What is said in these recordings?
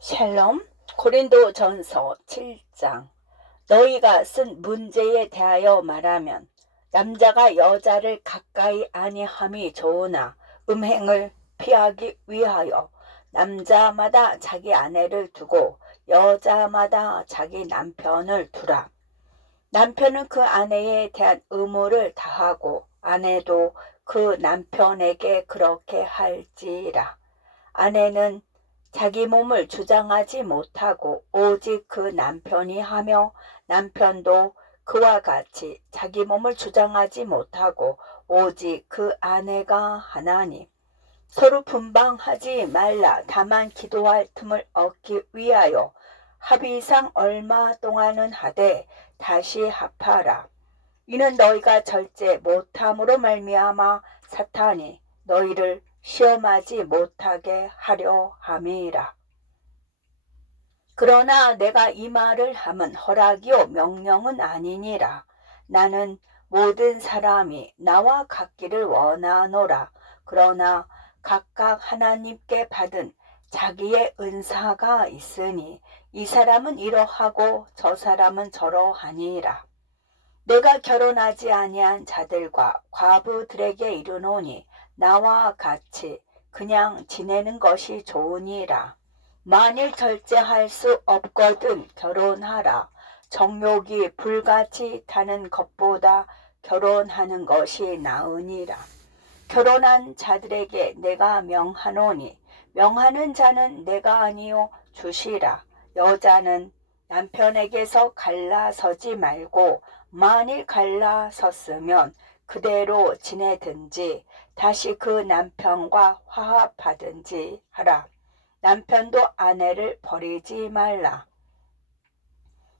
샬롬. 고린도전서 7장. 너희가 쓴 문제에 대하여 말하면 남자가 여자를 가까이 아니함이 좋으나 음행을 피하기 위하여 남자마다 자기 아내를 두고 여자마다 자기 남편을 두라. 남편은 그 아내에 대한 의무를 다하고 아내도 그 남편에게 그렇게 할지라. 아내는 자기 몸을 주장하지 못하고 오직 그 남편이 하며 남편도 그와 같이 자기 몸을 주장하지 못하고 오직 그 아내가 하나니. 서로 분방하지 말라. 다만 기도할 틈을 얻기 위하여 합의상 얼마 동안은 하되 다시 합하라. 이는 너희가 절제 못함으로 말미암아 사탄이 너희를 시험하지 못하게 하려 함이라. 그러나 내가 이 말을 함은 허락이요 명령은 아니니라. 나는 모든 사람이 나와 같기를 원하노라. 그러나 각각 하나님께 받은 자기의 은사가 있으니 이 사람은 이러하고 저 사람은 저러하니라. 내가 결혼하지 아니한 자들과 과부들에게 이르노니 나와 같이 그냥 지내는 것이 좋으니라. 만일 절제할 수 없거든 결혼하라. 정욕이 불같이 타는 것보다 결혼하는 것이 나으니라. 결혼한 자들에게 내가 명하노니 명하는 자는 내가 아니요 주시라. 여자는 남편에게서 갈라서지 말고 만일 갈라섰으면 그대로 지내든지 다시 그 남편과 화합하든지 하라. 남편도 아내를 버리지 말라.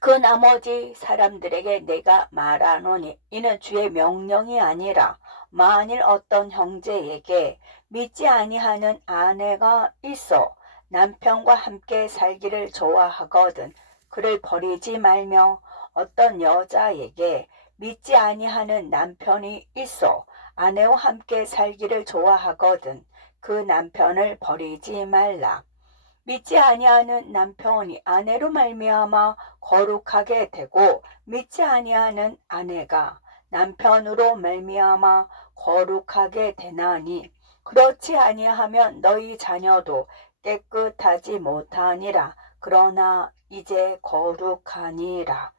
그 나머지 사람들에게 내가 말하노니 이는 주의 명령이 아니라 만일 어떤 형제에게 믿지 아니하는 아내가 있어 남편과 함께 살기를 좋아하거든 그를 버리지 말며 어떤 여자에게 믿지 아니하는 남편이 있어 아내와 함께 살기를 좋아하거든 그 남편을 버리지 말라. 믿지 아니하는 남편이 아내로 말미암아 거룩하게 되고 믿지 아니하는 아내가 남편으로 말미암아 거룩하게 되나니 그렇지 아니하면 너희 자녀도 깨끗하지 못하니라. 그러나 이제 거룩하니라.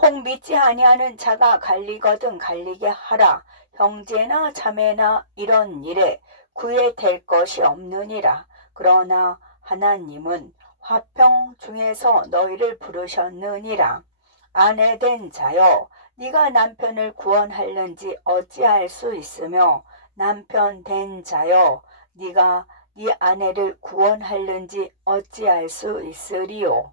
혹 믿지 아니하는 자가 갈리거든 갈리게 하라. 형제나 자매나 이런 일에 구애될 것이 없느니라. 그러나 하나님은 화평 중에서 너희를 부르셨느니라. 아내된 자여 네가 남편을 구원하려는지 어찌할 수 있으며 남편 된 자여 네가 네 아내를 구원하려는지 어찌할 수 있으리요.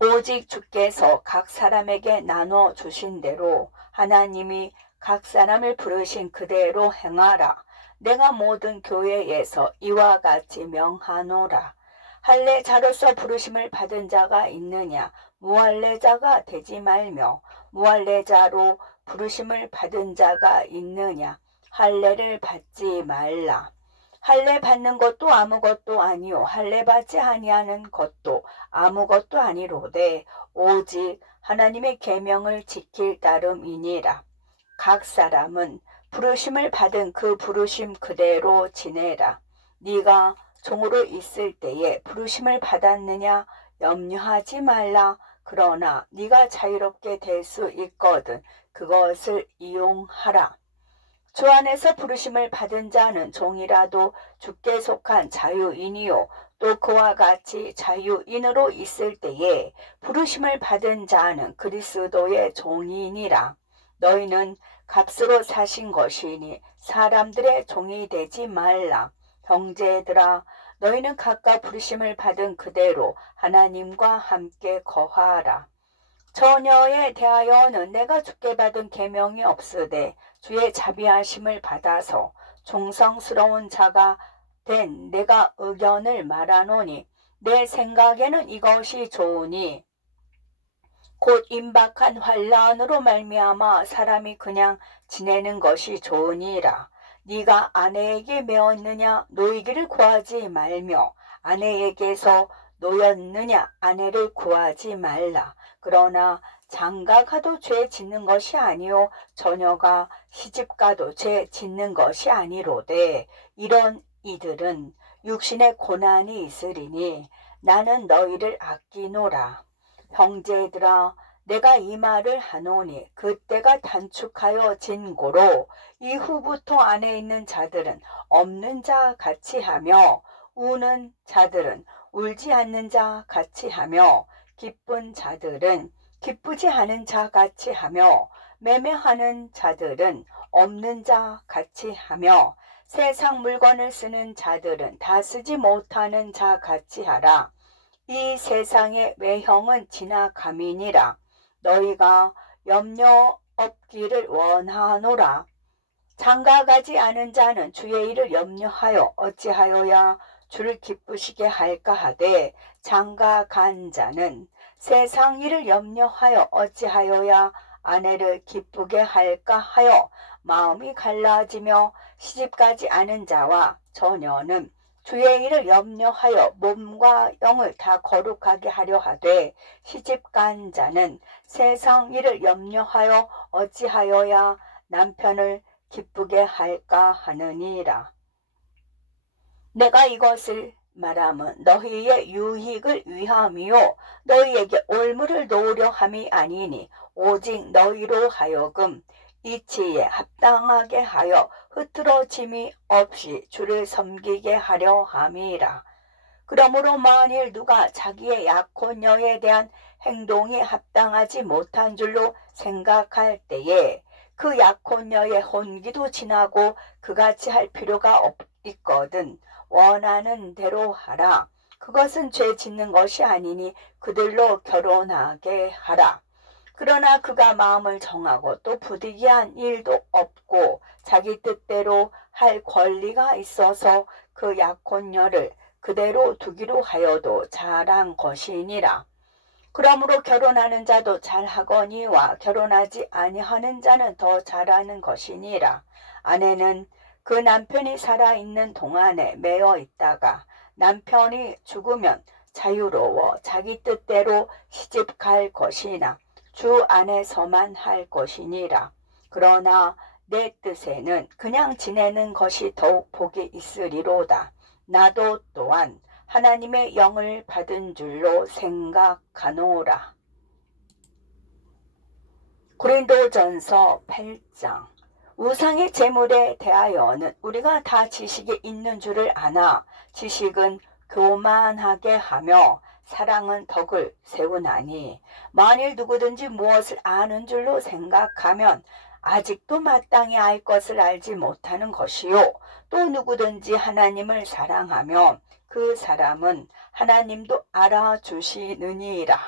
오직 주께서 각 사람에게 나눠 주신 대로 하나님이 각 사람을 부르신 그대로 행하라. 내가 모든 교회에서 이와 같이 명하노라. 할례자로서 부르심을 받은 자가 있느냐? 무할례자가 되지 말며 무할례자로 부르심을 받은 자가 있느냐? 할례를 받지 말라. 할례 받는 것도 아무것도 아니요 할례 받지 아니하는 것도 아무것도 아니로되 오직 하나님의 계명을 지킬 따름이니라. 각 사람은 부르심을 받은 그 부르심 그대로 지내라. 네가 종으로 있을 때에 부르심을 받았느냐 염려하지 말라. 그러나 네가 자유롭게 될 수 있거든 그것을 이용하라. 주 안에서 부르심을 받은 자는 종이라도 주께 속한 자유인이요 또 그와 같이 자유인으로 있을 때에 부르심을 받은 자는 그리스도의 종이니라. 너희는 값으로 사신 것이니 사람들의 종이 되지 말라. 형제들아 너희는 각각 부르심을 받은 그대로 하나님과 함께 거하라. 처녀에 대하여는 내가 주께 받은 계명이 없으되 주의 자비하심을 받아서 종성스러운 자가 된 내가 의견을 말하노니 내 생각에는 이것이 좋으니 곧 임박한 환난으로 말미암아 사람이 그냥 지내는 것이 좋으니라. 네가 아내에게 매었느냐 노이기를 구하지 말며 아내에게서 노였느냐 아내를 구하지 말라. 그러나 장가가도 죄 짓는 것이 아니요 처녀가 시집가도 죄 짓는 것이 아니로되 이런 이들은 육신의 고난이 있으리니 나는 너희를 아끼노라. 형제들아 내가 이 말을 하노니 그때가 단축하여 진고로 이후부터 안에 있는 자들은 없는 자 같이 하며 우는 자들은 울지 않는 자 같이 하며 기쁜 자들은 기쁘지 않은 자 같이 하며 매매하는 자들은 없는 자 같이 하며 세상 물건을 쓰는 자들은 다 쓰지 못하는 자 같이 하라. 이 세상의 외형은 지나감이니라. 너희가 염려 없기를 원하노라. 장가가지 않은 자는 주의 일을 염려하여 어찌하여야 주를 기쁘시게 할까 하되 장가간 자는 세상 일을 염려하여 어찌하여야 아내를 기쁘게 할까 하여 마음이 갈라지며 시집가지 않은 자와 처녀는 주의 일을 염려하여 몸과 영을 다 거룩하게 하려 하되 시집간 자는 세상 일을 염려하여 어찌하여야 남편을 기쁘게 할까 하느니라. 내가 이것을 말함은 너희의 유익을 위함이요 너희에게 올무를 놓으려 함이 아니니 오직 너희로 하여금 이치에 합당하게 하여 흐트러짐이 없이 주를 섬기게 하려 함이라. 그러므로 만일 누가 자기의 약혼녀에 대한 행동이 합당하지 못한 줄로 생각할 때에 그 약혼녀의 혼기도 지나고 그같이 할 필요가 있거든 원하는 대로 하라. 그것은 죄 짓는 것이 아니니 그들로 결혼하게 하라. 그러나 그가 마음을 정하고 또 부득이한 일도 없고 자기 뜻대로 할 권리가 있어서 그 약혼녀를 그대로 두기로 하여도 잘한 것이니라. 그러므로 결혼하는 자도 잘하거니와 결혼하지 아니하는 자는 더 잘하는 것이니라. 아내는 그 남편이 살아있는 동안에 매어 있다가 남편이 죽으면 자유로워 자기 뜻대로 시집갈 것이나 주 안에서만 할 것이니라. 그러나 내 뜻에는 그냥 지내는 것이 더욱 복이 있으리로다. 나도 또한 하나님의 영을 받은 줄로 생각하노라. 고린도전서 8장. 우상의 제물에 대하여는 우리가 다 지식이 있는 줄을 아나 지식은 교만하게 하며 사랑은 덕을 세우나니 만일 누구든지 무엇을 아는 줄로 생각하면 아직도 마땅히 알 것을 알지 못하는 것이요 또 누구든지 하나님을 사랑하면 그 사람은 하나님도 알아주시느니라.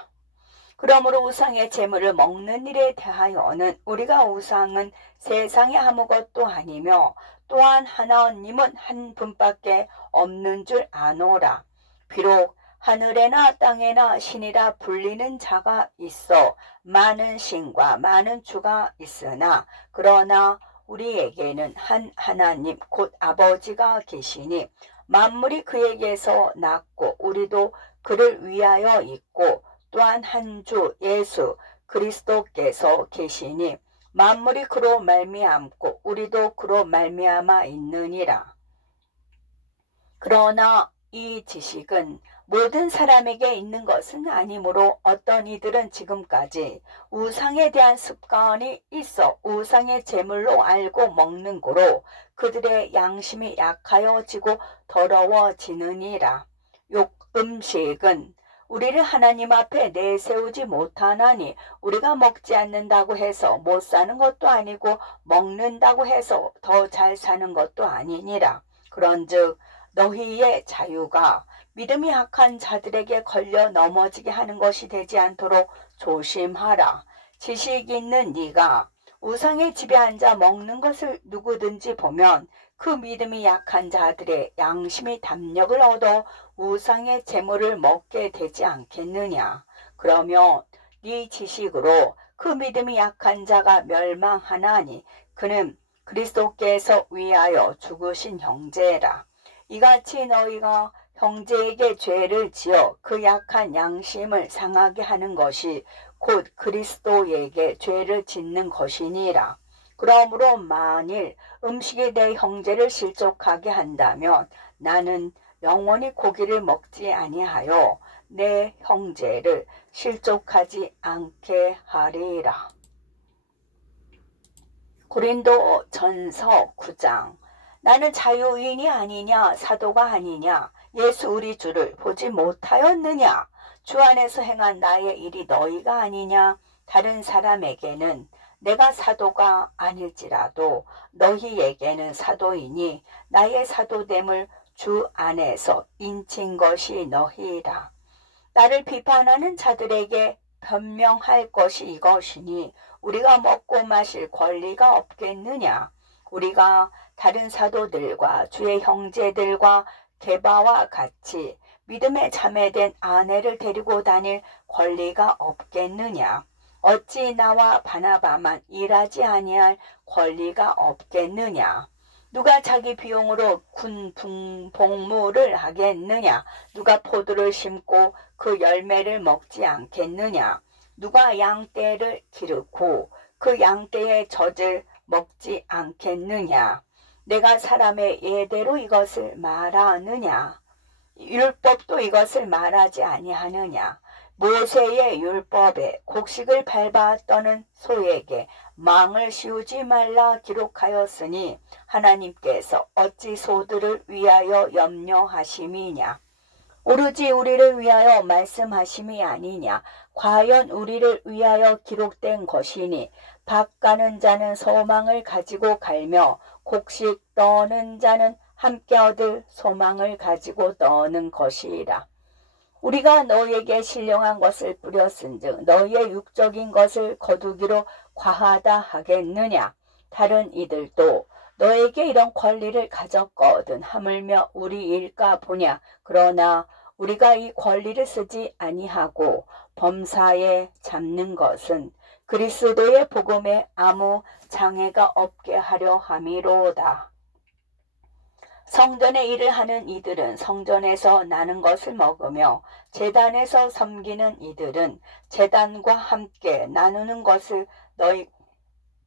그러므로 우상의 제물을 먹는 일에 대하여는 우리가 우상은 세상에 아무것도 아니며 또한 하나님은 한 분밖에 없는 줄 아노라. 비록 하늘에나 땅에나 신이라 불리는 자가 있어 많은 신과 많은 주가 있으나 그러나 우리에게는 한 하나님 곧 아버지가 계시니 만물이 그에게서 났고 우리도 그를 위하여 있고 또한 한 주 예수 그리스도께서 계시니 만물이 그로 말미암고 우리도 그로 말미암아 있느니라. 그러나 이 지식은 모든 사람에게 있는 것은 아니므로 어떤 이들은 지금까지 우상에 대한 습관이 있어 우상의 제물로 알고 먹는 고로 그들의 양심이 약하여지고 더러워지느니라. 음식은 우리를 하나님 앞에 내세우지 못하나니 우리가 먹지 않는다고 해서 못 사는 것도 아니고 먹는다고 해서 더 잘 사는 것도 아니니라. 그런즉 너희의 자유가 믿음이 약한 자들에게 걸려 넘어지게 하는 것이 되지 않도록 조심하라. 지식 있는 네가 우상의 집에 앉아 먹는 것을 누구든지 보면 그 믿음이 약한 자들의 양심이 담력을 얻어 우상의 제물을 먹게 되지 않겠느냐. 그러면 네 지식으로 그 믿음이 약한 자가 멸망하나니 그는 그리스도께서 위하여 죽으신 형제라. 이같이 너희가 형제에게 죄를 지어 그 약한 양심을 상하게 하는 것이 곧 그리스도에게 죄를 짓는 것이니라. 그러므로 만일 음식이 내 형제를 실족하게 한다면 나는 영원히 고기를 먹지 아니하여 내 형제를 실족하지 않게 하리라. 고린도 전서 9장. 나는 자유인이 아니냐 사도가 아니냐 예수 우리 주를 보지 못하였느냐 주 안에서 행한 나의 일이 너희가 아니냐 다른 사람에게는 내가 사도가 아닐지라도 너희에게는 사도이니 나의 사도됨을 주 안에서 인친 것이 너희라. 나를 비판하는 자들에게 변명할 것이 이것이니 우리가 먹고 마실 권리가 없겠느냐? 우리가 다른 사도들과 주의 형제들과 게바와 같이 믿음에 자매된 아내를 데리고 다닐 권리가 없겠느냐? 어찌 나와 바나바만 일하지 아니할 권리가 없겠느냐? 누가 자기 비용으로 군 복무를 하겠느냐? 누가 포도를 심고 그 열매를 먹지 않겠느냐? 누가 양떼를 기르고 그 양떼의 젖을 먹지 않겠느냐? 내가 사람의 예대로 이것을 말하느냐? 율법도 이것을 말하지 아니하느냐? 모세의 율법에 곡식을 밟아 떠는 소에게 망을 씌우지 말라 기록하였으니 하나님께서 어찌 소들을 위하여 염려하심이냐? 오로지 우리를 위하여 말씀하심이 아니냐? 과연 우리를 위하여 기록된 것이니 밥 가는 자는 소망을 가지고 갈며 곡식 떠는 자는 함께 얻을 소망을 가지고 떠는 것이라. 우리가 너희에게 신령한 것을 뿌렸은즉 너희의 육적인 것을 거두기로 과하다 하겠느냐? 다른 이들도 너에게 이런 권리를 가졌거든 하물며 우리 일까 보냐? 그러나 우리가 이 권리를 쓰지 아니하고 범사에 잡는 것은 그리스도의 복음에 아무 장애가 없게 하려 함이로다. 성전의 일을 하는 이들은 성전에서 나는 것을 먹으며 제단에서 섬기는 이들은 제단과 함께 나누는 것을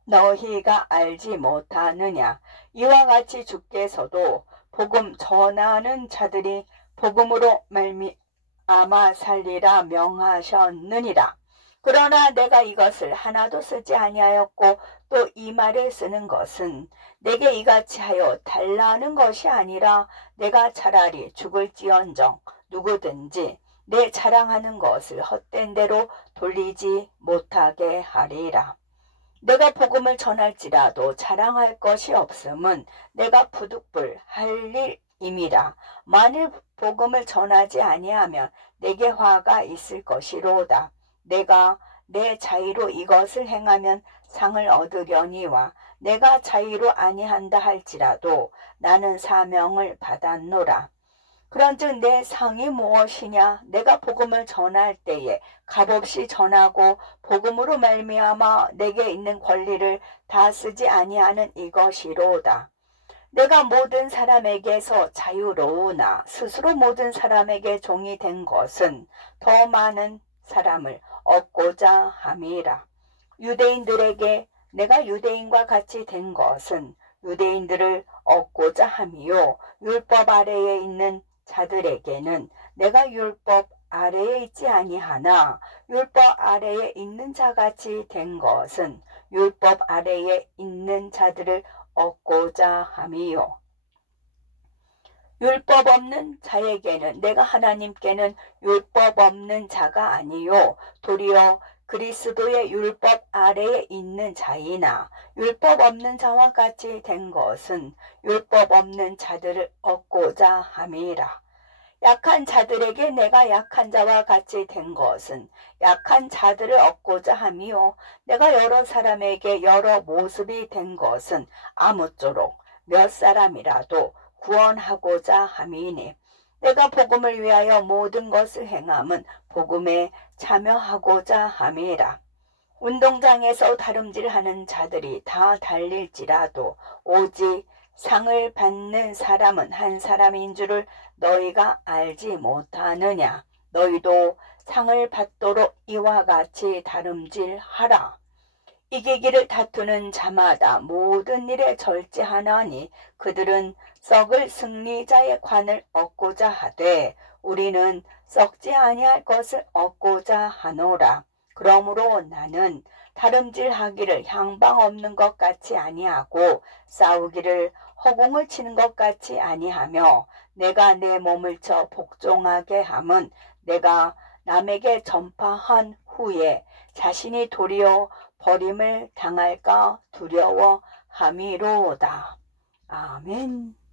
너희가 알지 못하느냐? 이와 같이 주께서도 복음 전하는 자들이 복음으로 말미암아 살리라 명하셨느니라. 그러나 내가 이것을 하나도 쓰지 아니하였고 또 이 말을 쓰는 것은 내게 이같이 하여 달라는 것이 아니라 내가 차라리 죽을지언정 누구든지 내 자랑하는 것을 헛된 대로 돌리지 못하게 하리라. 내가 복음을 전할지라도 자랑할 것이 없음은 내가 부득불 할 일임이라. 만일 복음을 전하지 아니하면 내게 화가 있을 것이로다. 내가 내 자의로 이것을 행하면 상을 얻으려니와 내가 자의로 아니한다 할지라도 나는 사명을 받았노라. 그런즉 내 상이 무엇이냐? 내가 복음을 전할 때에 값없이 전하고 복음으로 말미암아 내게 있는 권리를 다 쓰지 아니하는 이것이로다. 내가 모든 사람에게서 자유로우나 스스로 모든 사람에게 종이 된 것은 더 많은 사람을 얻고자 함이라. 유대인들에게 내가 유대인과 같이 된 것은 유대인들을 얻고자 함이요 율법 아래에 있는 자들에게는 내가 율법 아래에 있지 아니하나 율법 아래에 있는 자같이 된 것은 율법 아래에 있는 자들을 얻고자 함이요. 율법 없는 자에게는 내가 하나님께는 율법 없는 자가 아니요 도리어 그리스도의 율법 아래에 있는 자이나 율법 없는 자와 같이 된 것은 율법 없는 자들을 얻고자 함이라. 약한 자들에게 내가 약한 자와 같이 된 것은 약한 자들을 얻고자 함이요 내가 여러 사람에게 여러 모습이 된 것은 아무쪼록 몇 사람이라도 구원하고자 함이니 내가 복음을 위하여 모든 것을 행함은 복음에 참여하고자 함이라. 운동장에서 다름질하는 자들이 다 달릴지라도 오직 상을 받는 사람은 한 사람인 줄을 너희가 알지 못하느냐. 너희도 상을 받도록 이와 같이 다름질하라. 이기기를 다투는 자마다 모든 일에 절제하나니 그들은 썩을 승리자의 관을 얻고자 하되 우리는 썩지 아니할 것을 얻고자 하노라. 그러므로 나는 다름질하기를 향방 없는 것 같이 아니하고 싸우기를 허공을 치는 것 같이 아니하며 내가 내 몸을 쳐 복종하게 함은 내가 남에게 전파한 후에 자신이 도리어 버림을 당할까 두려워함이로다. 아멘.